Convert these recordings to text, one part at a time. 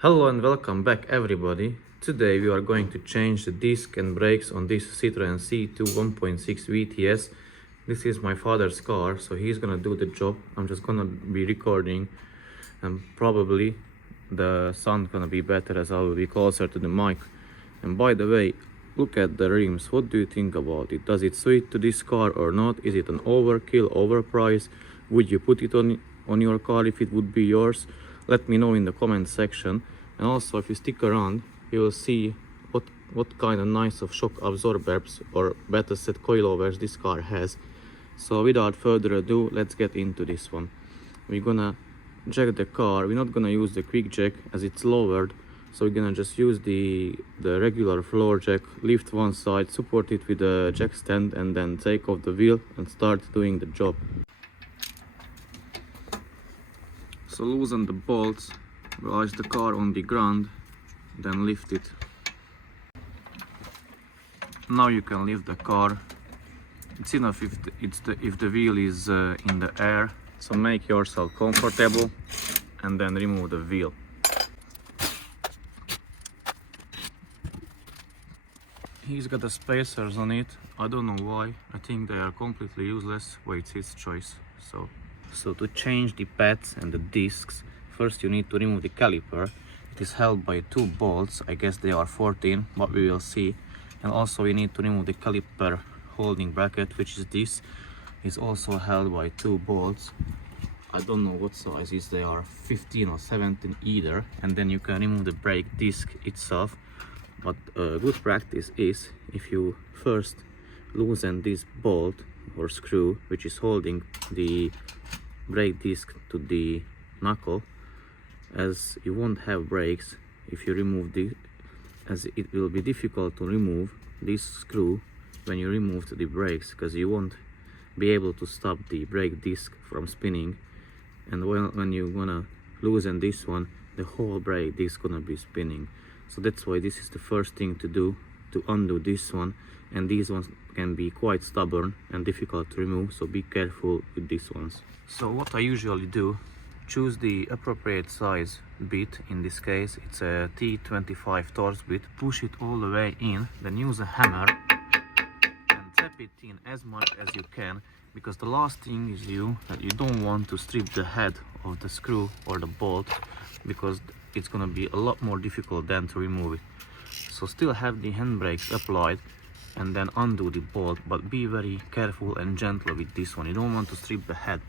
Hello and welcome back everybody. Today we are going to change the disc and brakes on this Citroen C2 1.6 VTS. This is my father's car, so he's gonna do the job. I'm just gonna be recording and probably the sound gonna be better as I will be closer to the mic. And by the way, look at the rims. What do you think about it? Does it suit to this car or not? Is it an overkill, overprice? Would you put it on your car if it would be yours? Let me know in the comment section. And also, if you stick around, you will see what kind of nice of shock absorbers, or better said coilovers, this car has. So without further ado, let's get into this one. We're gonna jack the car. We're not gonna use the quick jack as it's lowered, so we're gonna just use the regular floor jack, lift one side, support it with a jack stand, and then take off the wheel and start doing the job. So loosen the bolts, place the car on the ground, then lift it. Now you can lift the car. It's enough if the wheel is in the air, so make yourself comfortable and then remove the wheel. He's got the spacers on it. I don't know why. I think they are completely useless. Well, it's his choice. So to change the pads and the discs, first you need to remove the caliper. It is held by two bolts. I guess they are 14, but we will see. And also we need to remove the caliper holding bracket, which is this. Is also held by two bolts. I don't know what sizes they are, 15 or 17 either. And then you can remove the brake disc itself. But good practice is if you first loosen this bolt or screw which is holding the brake disc to the knuckle, as you won't have brakes if you remove as it will be difficult to remove this screw when you remove the brakes, because you won't be able to stop the brake disc from spinning. And when you're gonna loosen this one, the whole brake disc gonna be spinning. So that's why this is the first thing to do, to undo this one. And these ones can be quite stubborn and difficult to remove, so be careful with these ones. So what I usually do, choose the appropriate size bit. In this case it's a T25 Torx bit. Push it all the way in, then use a hammer and tap it in as much as you can, because the last thing is that you don't want to strip the head of the screw or the bolt, because it's gonna be a lot more difficult then to remove it. So still have the handbrakes applied and then undo the bolt, but be very careful and gentle with this one. You don't want to strip the head.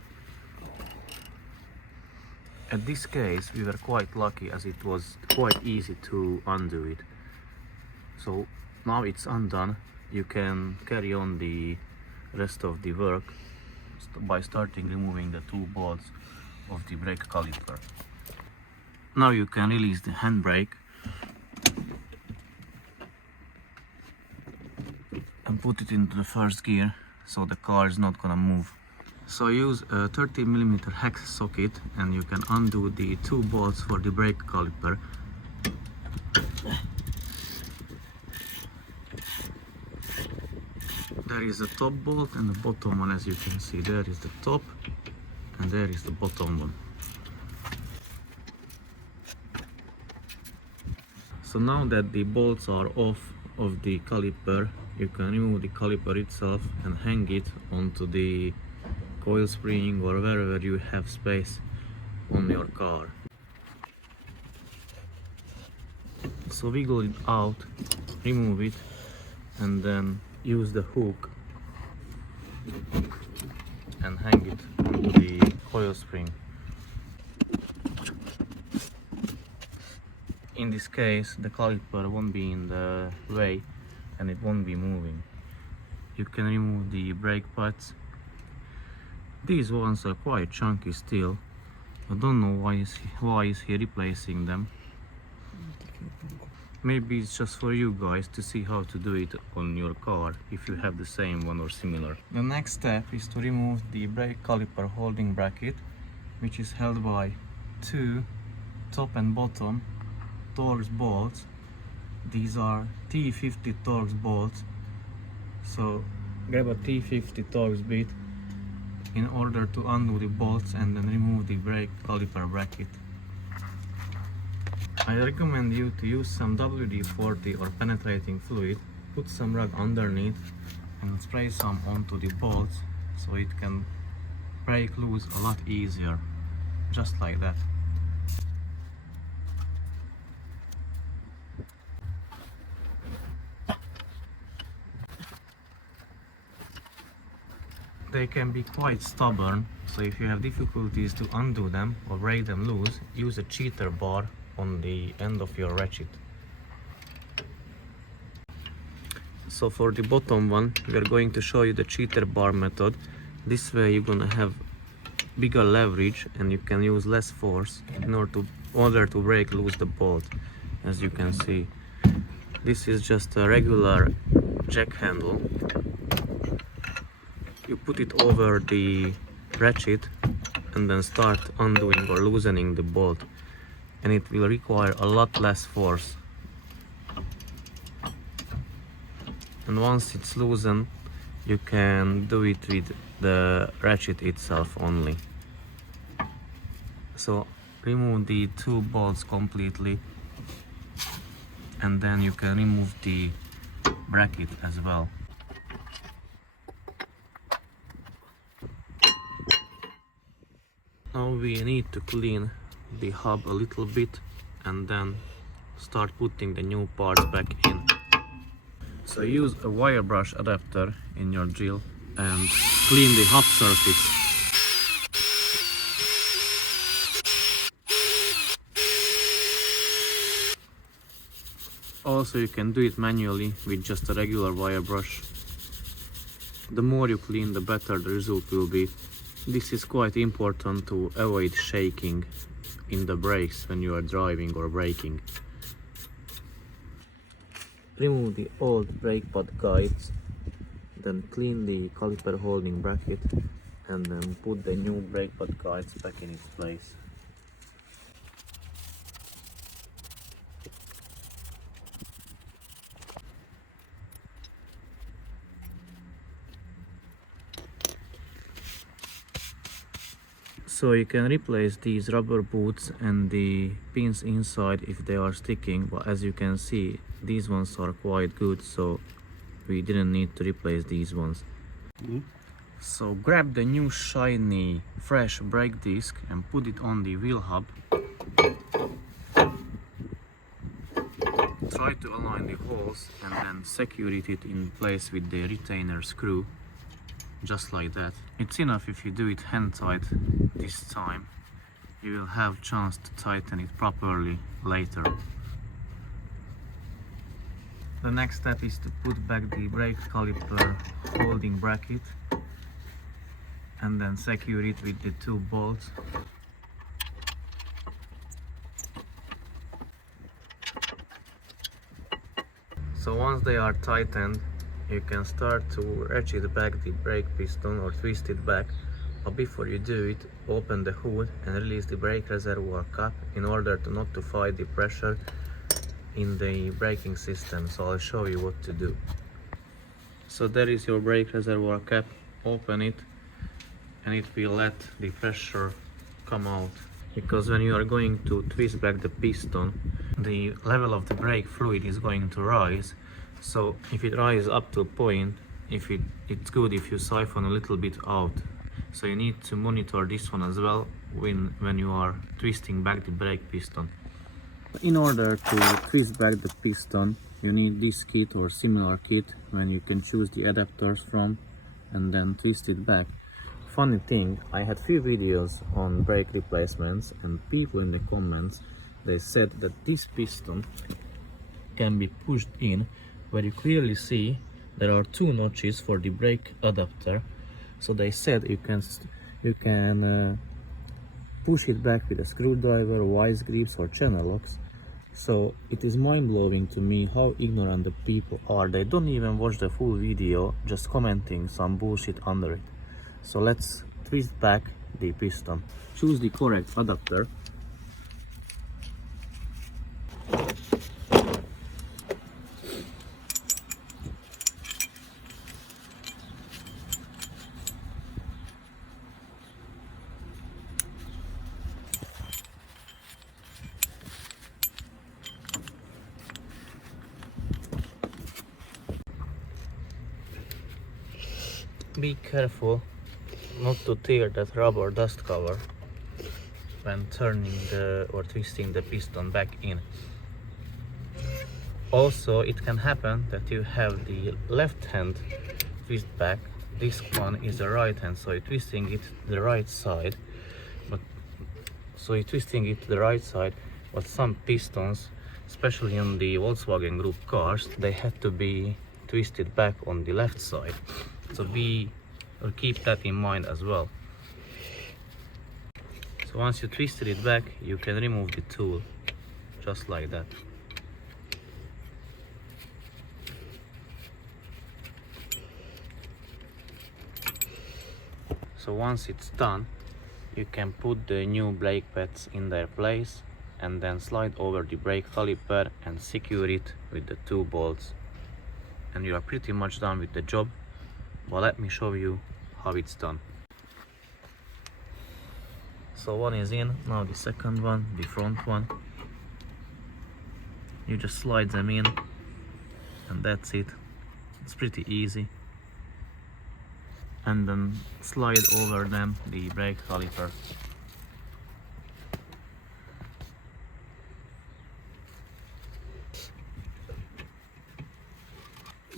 At this case we were quite lucky, as it was quite easy to undo it. So now it's undone. You can carry on the rest of the work by starting removing the two bolts of the brake caliper. Now you can release the handbrake and put it into the first gear, so the car is not gonna move. So use a 30mm hex socket and you can undo the two bolts for the brake caliper. There is a top bolt and the bottom one, as you can see. There is the top and there is the bottom one. So now that the bolts are off of the caliper, you can remove the caliper itself and hang it onto the coil spring or wherever you have space on your car. So wiggle it out, remove it, and then use the hook and hang it onto the coil spring. In this case the caliper won't be in the way and it won't be moving. You can remove the brake pads. These ones are quite chunky still. I don't know why is he replacing them. Maybe it's just for you guys to see how to do it on your car if you have the same one or similar. The next step is to remove the brake caliper holding bracket, which is held by two top and bottom Torx bolts. These are T50 Torx bolts. So grab a T50 Torx bit in order to undo the bolts and then remove the brake caliper bracket. I recommend you to use some WD-40 or penetrating fluid, put some rag underneath and spray some onto the bolts so it can break loose a lot easier, just like that. They can be quite stubborn, so if you have difficulties to undo them or break them loose, use a cheater bar on the end of your ratchet. So for the bottom one, we are going to show you the cheater bar method. This way you're gonna have bigger leverage and you can use less force in order to break loose the bolt. As you can see, this is just a regular jack handle. You put it over the ratchet and then start undoing or loosening the bolt, and it will require a lot less force. And once it's loosened, you can do it with the ratchet itself only. So remove the two bolts completely, and then you can remove the bracket as well. Now we need to clean the hub a little bit and then start putting the new parts back in. So use a wire brush adapter in your drill and clean the hub surface. Also, you can do it manually with just a regular wire brush. The more you clean, the better the result will be. This is quite important to avoid shaking in the brakes when you are driving or braking. Remove the old brake pad guides, then clean the caliper holding bracket, and then put the new brake pad guides back in its place. So you can replace these rubber boots and the pins inside if they are sticking, but as you can see, these ones are quite good, so we didn't need to replace these ones. So grab the new shiny fresh brake disc and put it on the wheel hub. Try to align the holes and then secure it in place with the retainer screw, just like that. It's enough if you do it hand tight this time. You will have chance to tighten it properly later. The next step is to put back the brake caliper holding bracket and then secure it with the two bolts. So once they are tightened, you can start to ratchet back the brake piston or twist it back, but before you do it, open the hood and release the brake reservoir cap in order to not to fight the pressure in the braking system. So I'll show you what to do. So there is your brake reservoir cap. Open it and it will let the pressure come out, because when you are going to twist back the piston, the level of the brake fluid is going to rise. So if it rises up to a point, it's good if you siphon a little bit out. So you need to monitor this one as well when you are twisting back the brake piston. In order to twist back the piston, you need this kit or similar kit when you can choose the adapters from and then twist it back. Funny thing, I had few videos on brake replacements and people in the comments, they said that this piston can be pushed in, where you clearly see there are two notches for the brake adapter. So they said you can push it back with a screwdriver, vice grips or channel locks. So it is mind-blowing to me how ignorant the people are. They don't even watch the full video, just commenting some bullshit under it. So let's twist back the piston. Choose the correct adapter. be careful not to tear that rubber dust cover when turning or twisting the piston back in. Also, it can happen that you have the left hand twist back. This one is the right hand, so you're twisting it to the right side. But some pistons, especially on the Volkswagen Group cars, they have to be twisted back on the left side. So keep that in mind as well. So once you twisted it back, you can remove the tool just like that. So once it's done, you can put the new brake pads in their place and then slide over the brake caliper and secure it with the 2 bolts. And you are pretty much done with the job. But let me show you how it's done. So one is in, now the second one, the front one. You just slide them in and that's it. It's pretty easy. And then slide over them the brake caliper.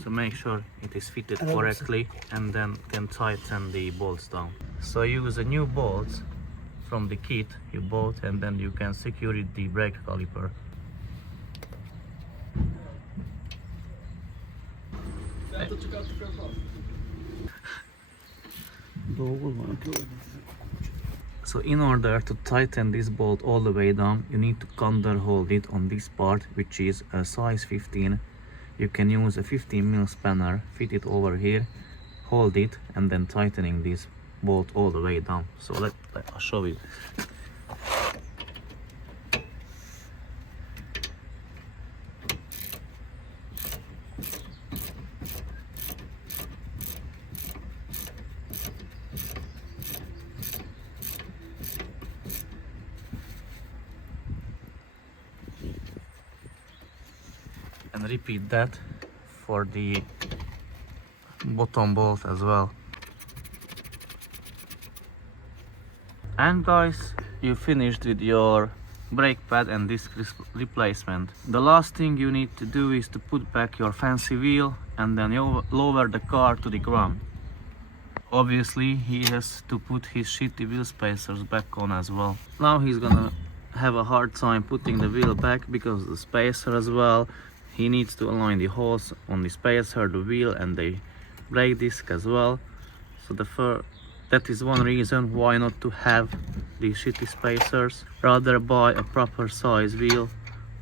So make sure it is fitted correctly and then can tighten the bolts down. So use a new bolts from the kit you bought and then you can secure it the brake caliper. So in order to tighten this bolt all the way down, you need to counter hold it on this part, which is a size 15. You can use a 15mm spanner, fit it over here, hold it, and then tightening this bolt all the way down. So I'll show you. And repeat that for the bottom bolt as well. And guys, you finished with your brake pad and disc replacement. The last thing you need to do is to put back your fancy wheel and then you lower the car to the ground. Obviously he has to put his shitty wheel spacers back on as well. Now he's gonna have a hard time putting the wheel back because the spacer as well. He needs to align the holes on the spacer, the wheel and the brake disc as well. So that is one reason why not to have these shitty spacers. Rather buy a proper size wheel,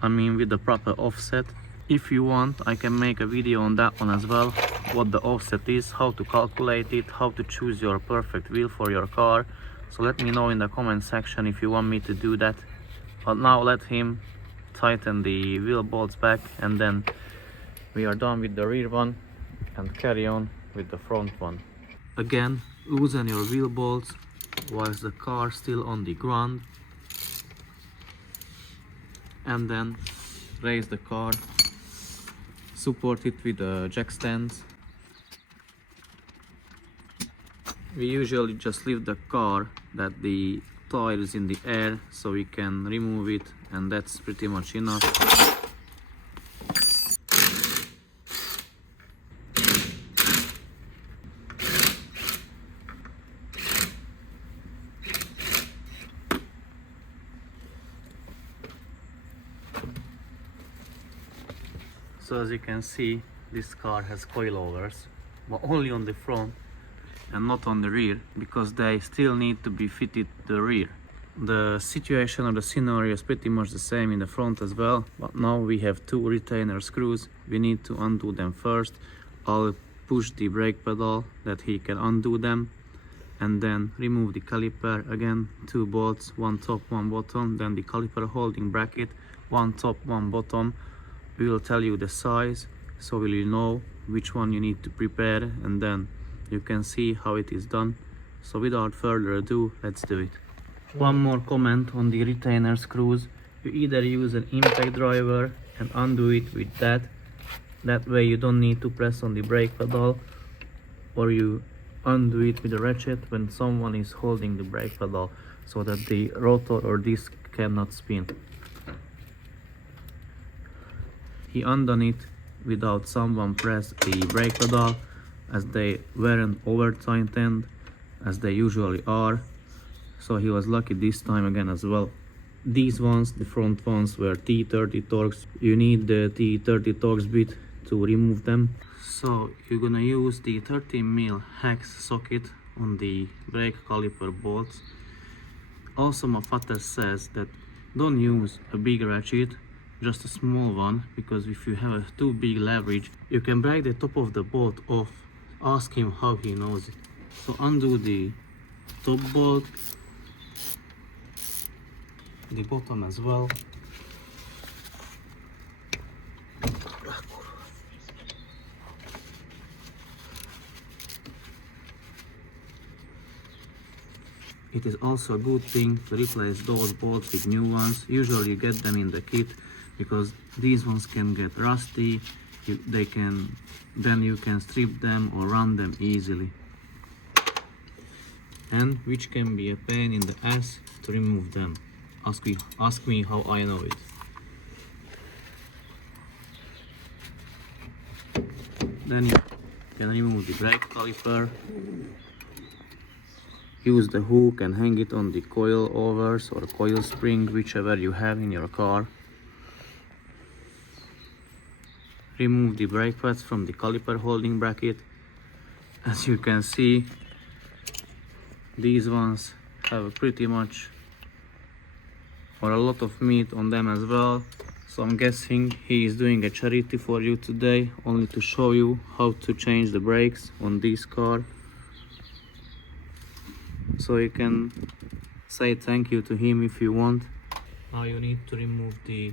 with the proper offset. If you want, I can make a video on that one as well, what the offset is, how to calculate it, how to choose your perfect wheel for your car. So let me know in the comment section if you want me to do that. But now let him tighten the wheel bolts back and then we are done with the rear one and carry on with the front one. Again, loosen your wheel bolts whilst the car still on the ground and then raise the car, support it with the jack stands. We usually just leave the car that the tire is in the air so we can remove it, and that's pretty much enough. So as you can see, this car has coilovers, but only on the front and not on the rear, because they still need to be fitted to the rear. The situation or the scenario is pretty much the same in the front as well, but now we have 2 retainer screws. We need to undo them first. I'll push the brake pedal that he can undo them and then remove the caliper. Again, 2 bolts, 1 top, 1 bottom, then the caliper holding bracket, 1 top, 1 bottom. We will tell you the size so you know which one you need to prepare, and then you can see how it is done. So without further ado, let's do it. One more comment on the retainer screws. You either use an impact driver and undo it with that way you don't need to press on the brake pedal, or you undo it with a ratchet when someone is holding the brake pedal so that the rotor or disc cannot spin. He undone it without someone press the brake pedal, as they weren't over tightened as they usually are, so he was lucky this time again as well. These ones, the front ones, were T30 Torx. You need the T30 Torx bit to remove them. So you're gonna use the 13mm hex socket on the brake caliper bolts. Also, my father says that don't use a big ratchet, just a small one, because if you have a too big leverage, you can break the top of the bolt off. Ask him how he knows it. So undo the top bolt, the bottom as well. It is also a good thing to replace those bolts with new ones. Usually you get them in the kit because these ones can get rusty. Then you can strip them or run them easily. And which can be a pain in the ass to remove them. Ask me how I know it. Then you can remove the brake caliper. Use the hook and hang it on the coil overs or coil spring, whichever you have in your car. Remove the brake pads from the caliper holding bracket. As you can see, these ones have pretty much or a lot of meat on them as well. So I'm guessing he is doing a charity for you today, only to show you how to change the brakes on this car. So you can say thank you to him if you want. Now you need to remove the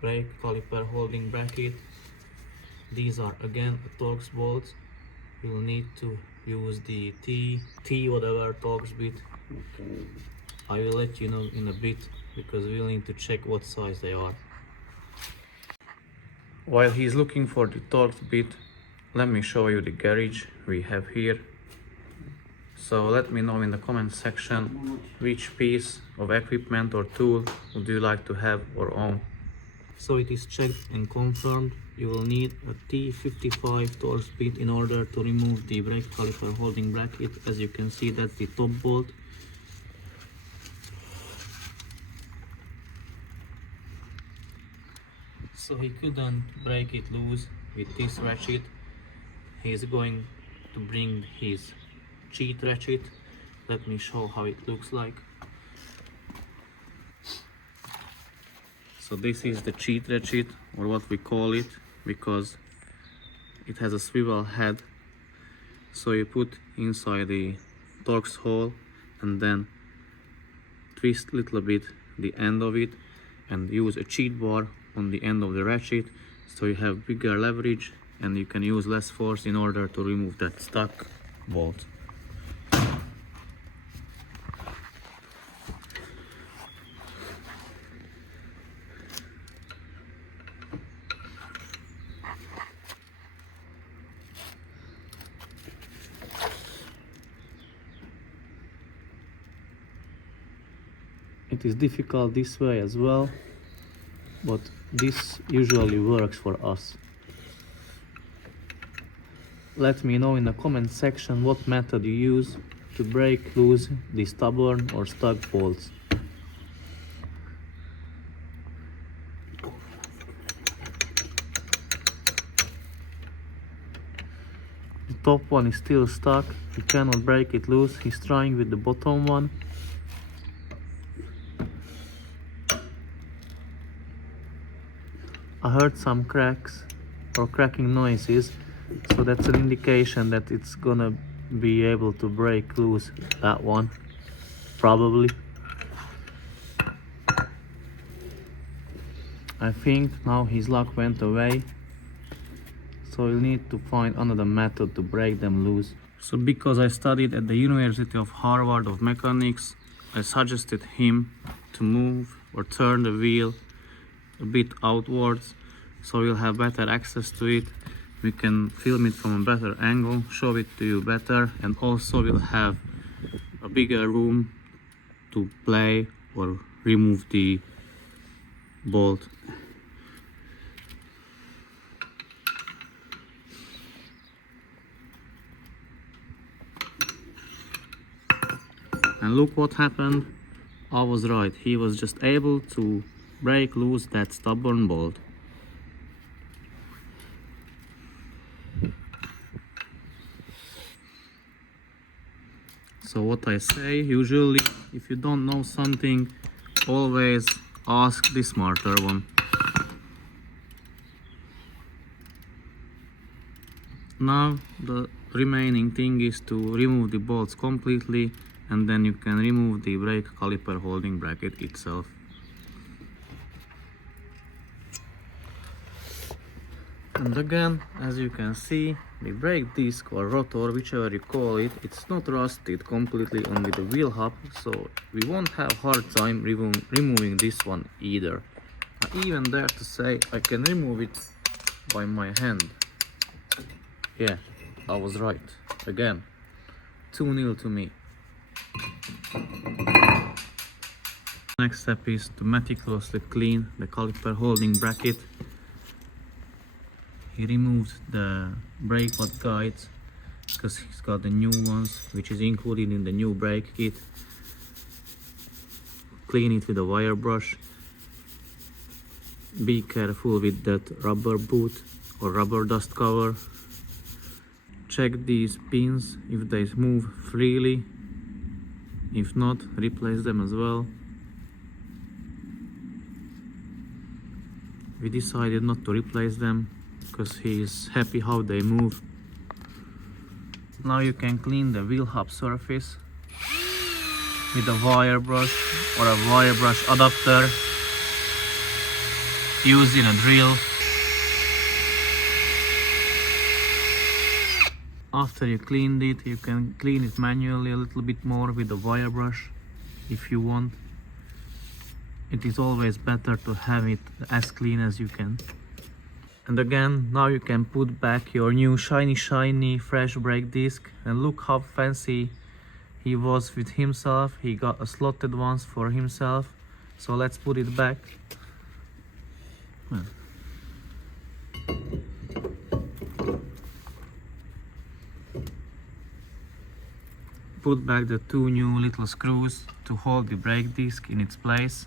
brake caliper holding bracket. These are again a Torx bolts. You'll need to use the T whatever Torx bit. Okay. I will let you know in a bit because we'll need to check what size they are. While he's looking for the Torx bit, let me show you the garage we have here. So let me know in the comment section which piece of equipment or tool would you like to have or own. So it is checked and confirmed. You will need a T55 Torx bit in order to remove the brake caliper holding bracket. As you can see, that's the top bolt. So he couldn't break it loose with this ratchet. He's going to bring his cheat ratchet. Let me show how it looks like. So this is the cheat ratchet, or what we call it, because it has a swivel head. So you put inside the Torx hole and then twist a little bit the end of it and use a cheat bar on the end of the ratchet, so you have bigger leverage and you can use less force in order to remove that stuck bolt. It is difficult this way as well, but this usually works for us. Let me know in the comment section what method you use to break loose the stubborn or stuck bolts. The top one is still stuck, he cannot break it loose, he's trying with the bottom one. I heard some cracks or cracking noises, so that's an indication that it's gonna be able to break loose that one, probably. I think now his luck went away, so you'll need to find another method to break them loose. So because I studied at the University of Harvard of Mechanics, I suggested him to move or turn the wheel a bit outwards, so you'll have better access to it we can film it from a better angle, show it to you better, and also we'll have a bigger room to play or remove the bolt. And look what happened. I was right, he was just able to break loose that stubborn bolt. So what I say, usually if you don't know something, always ask the smarter one. Now the remaining thing is to remove the bolts completely, and then you can remove the brake caliper holding bracket itself. And again, as you can see, the brake disc or rotor, whichever you call it, it's not rusted completely only the wheel hub, so we won't have hard time removing this one either. I even dare to say I can remove it by my hand. Yeah, I was right. Again, 2-0 to me. Next step is to meticulously clean the caliper holding bracket. He removed the brake pad guides because he's got the new ones, which is included in the new brake kit. Clean it with a wire brush. Be careful with that rubber boot or rubber dust cover. Check these pins if they move freely. If not, replace them as well. We decided not to replace them because he is happy how they move. Now you can clean the wheel hub surface with a wire brush or a wire brush adapter using a drill. After you cleaned it, you can clean it manually a little bit more with a wire brush if you want. It is always better to have it as clean as you can. And again, now you can put back your new shiny fresh brake disc, and look how fancy he was with himself. He got a slotted ones for himself, so let's put it back. Put back the two new little screws to hold the brake disc in its place.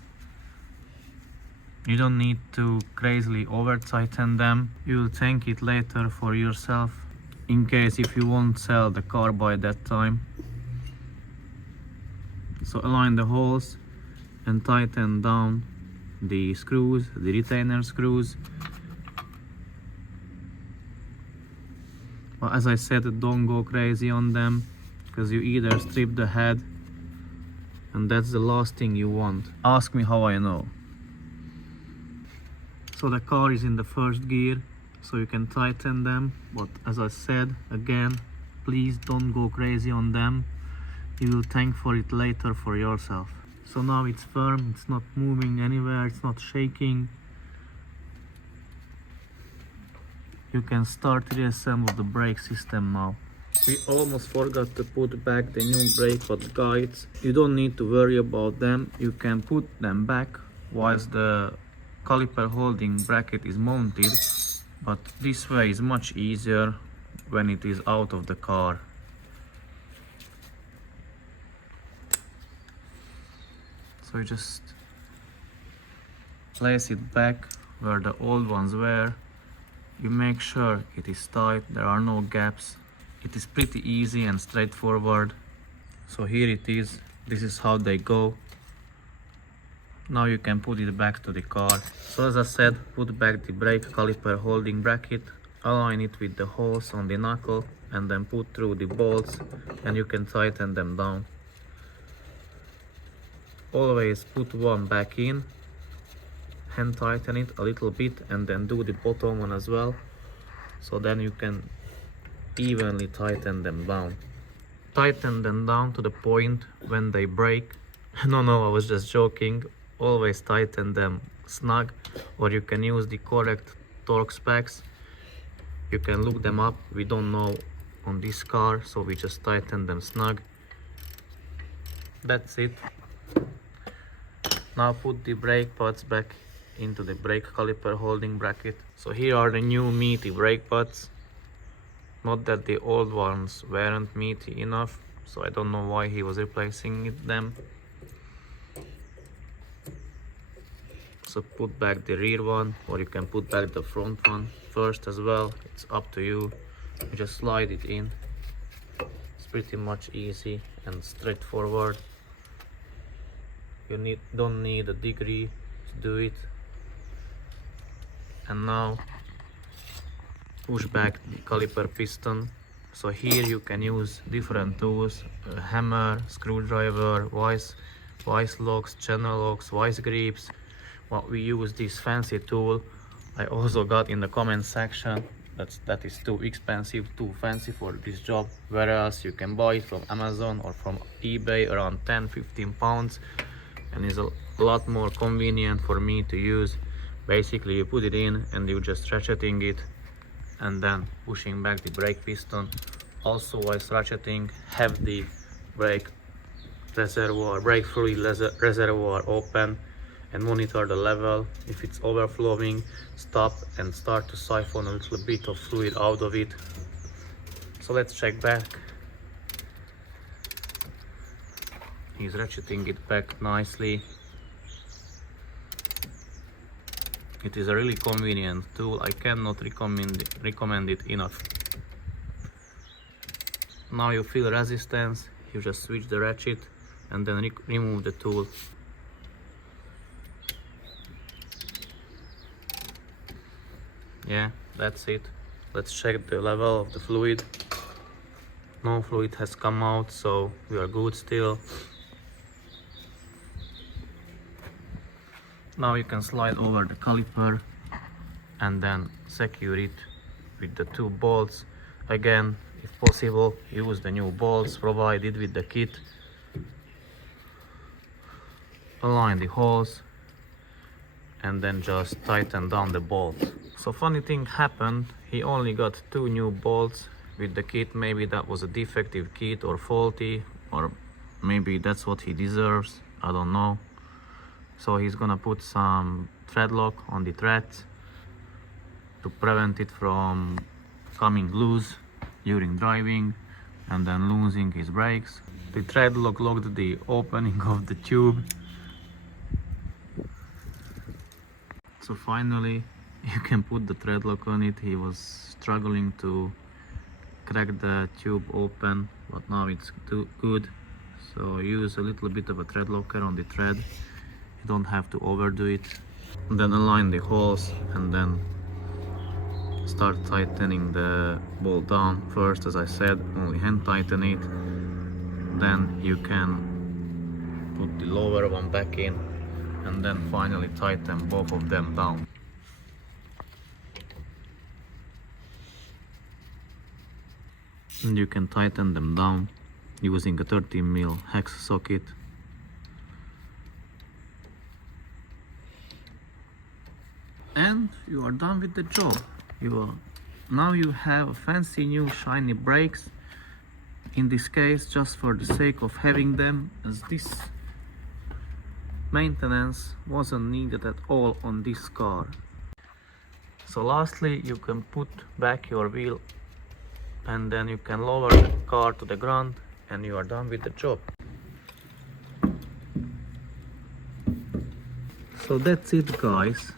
You don't need to crazily over tighten them. You will thank it later for yourself, in case if you won't sell the car by that time. So align the holes and tighten down the screws, the retainer screws. But as I said, don't go crazy on them, because you either strip the head, and that's the last thing you want. Ask me how I know. So the car is in the first gear, so you can tighten them, but as I said again, please don't go crazy on them. You will thank for it later for yourself. So now it's firm, it's not moving anywhere, it's not shaking. You can start to reassemble the brake system now. We almost forgot to put back the new brake pad guides. You don't need to worry about them, you can put them back whilst the caliper holding bracket is mounted, but this way is much easier when it is out of the car. So you just place it back where the old ones were. You make sure it is tight, there are no gaps. It is pretty easy and straightforward. So here it is, this is how they go. Now you can put it back to the car. So as I said, put back the brake caliper holding bracket, align it with the holes on the knuckle, and then put through the bolts, and you can tighten them down. Always put one back in, hand tighten it a little bit, and then do the bottom one as well, so then you can evenly tighten them down. Tighten them down to the point when they break. No, I was just joking. Always tighten them snug, or you can use the correct torque specs. You can look them up. We don't know on this car, so we just tighten them snug. That's it. Now put the brake pads back into the brake caliper holding bracket. So here are the new meaty brake pads. Not that the old ones weren't meaty enough, so I don't know why he was replacing them. So put back the rear one, or you can put back the front one first as well. It's up to you. You just slide it in. It's pretty much easy and straightforward. You don't need a degree to do it. And now push back the caliper piston. So here you can use different tools: a hammer, screwdriver, vice locks, channel locks, vice grips. What we use this fancy tool, I also got in the comment section that is too expensive, too fancy for this job, whereas you can buy it from Amazon or from eBay around 10-15 pounds, and is a lot more convenient for me to use. Basically you put it in and you just ratcheting it and then pushing back the brake piston. Also, while ratcheting, have the brake fluid reservoir open and monitor the level. If it's overflowing, stop and start to siphon a little bit of fluid out of it. So let's check back. He's ratcheting it back nicely. It is a really convenient tool. I cannot recommend it enough. Now you feel resistance, you just switch the ratchet and then remove the tool. Yeah, that's it. Let's check the level of the fluid. No fluid has come out, so we are good still. Now you can slide over the caliper and then secure it with the 2 bolts. Again, if possible, use the new bolts provided with the kit. Align the holes and then just tighten down the bolts. So funny thing happened, he only got 2 new bolts with the kit. Maybe that was a defective kit or faulty, or maybe that's what he deserves, I don't know. So he's gonna put some thread lock on the threads to prevent it from coming loose during driving and then losing his brakes. The thread lock locked the opening of the tube. So finally you can put the thread lock on it. He was struggling to crack the tube open, but now it's good. So use a little bit of a thread locker on the thread. You don't have to overdo it. And then align the holes and then start tightening the bolt down. First, as I said, only hand tighten it. Then you can put the lower one back in and then finally tighten both of them down. And you can tighten them down using a 13mm hex socket. And you are done with the job. Now you have fancy new shiny brakes. In this case, just for the sake of having them, as this maintenance wasn't needed at all on this car. So lastly, you can put back your wheel and then you can lower the car to the ground and you are done with the job. So that's it, guys.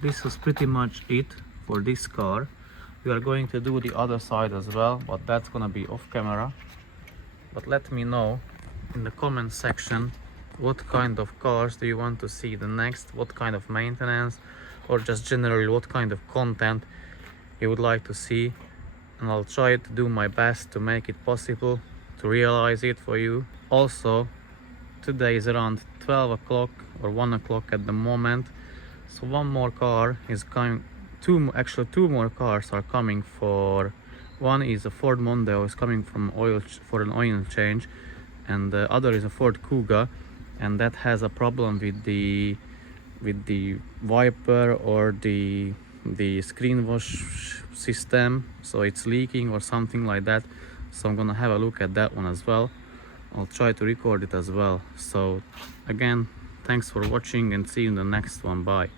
This was pretty much it for this car. We are going to do the other side as well, but that's gonna be off camera. But let me know in the comment section what kind of cars do you want to see the next, what kind of maintenance, or just generally what kind of content you would like to see, and I'll try to do my best to make it possible to realize it for you. Also, today is around 12 o'clock or 1 o'clock at the moment, so one more car is coming. Two more cars are coming for. One is a Ford Mondeo, is coming from for an oil change, and the other is a Ford Kuga, and that has a problem with the wiper or the the screen wash system, so it's leaking or something like that. So I'm gonna have a look at that one as well. I'll try to record it as well. So again, thanks for watching and see you in the next one. Bye.